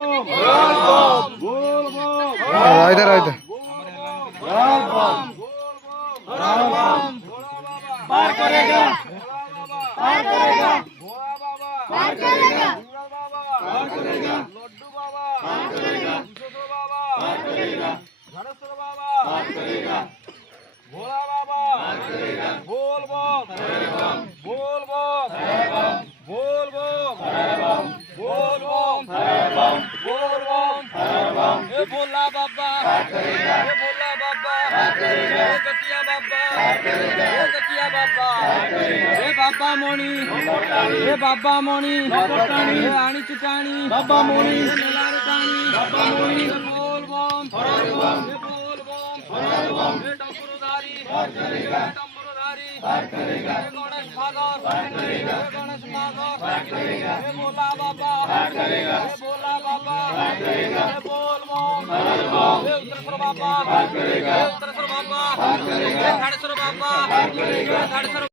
इधर इधर पार करेगा, पार करेगा, पार करेगा, पार करेगा, लड्डू बाबा पार करेगा, बाबा पार करेगा, धनेश्वर बाबा पार करेगा, भोला बाबा पार करेगा, बोल बोल बोल बोल बोल बोल बोल बोल बोल ए भोला बाबा पार करेगा, ए भोला बाबा पार करेगा, ए कटिया बाबा पार करेगा, ए कटिया बाबा पार करेगा, ए बाबा मोनी ए बाबा मोनी ए आनी चुटानी बाबा मोनी ए मेलार टानी बाबा मोनी ए बोल बम ए बोल बम ए डमरुधारी पार करेगा, डमरुधारी पार करेगा, ए गणेश सागर पार करेगा, ए गणेश सागर पार करेगा, ए भोला बाबा पार करेगा, ए भोला बाबा पार करेगा, ए बोल बम ए उत्तरेश्वर बाबा पार करेगा, ए उत्तरेश्वर बाबा पार करेगा, ए धनेश्वर बाबा पार करेगा, धनेश्वर